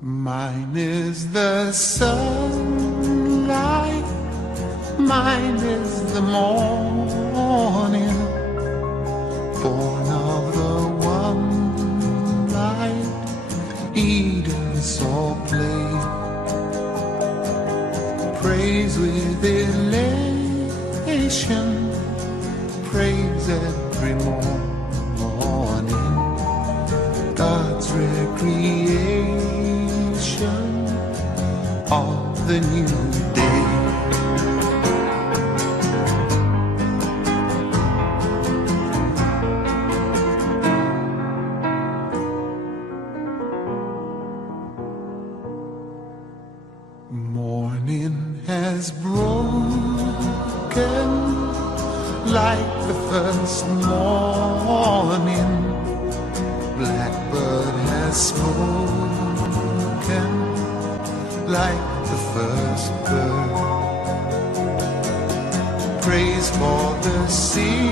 Mine is the sunlight, mine is the morning, born of the one light Eden saw play. Praise with elation, praise every morning, God's recreation of the new day. Morning has broken like the first morning, blackbird has spoken like the first bird. Praise for the sea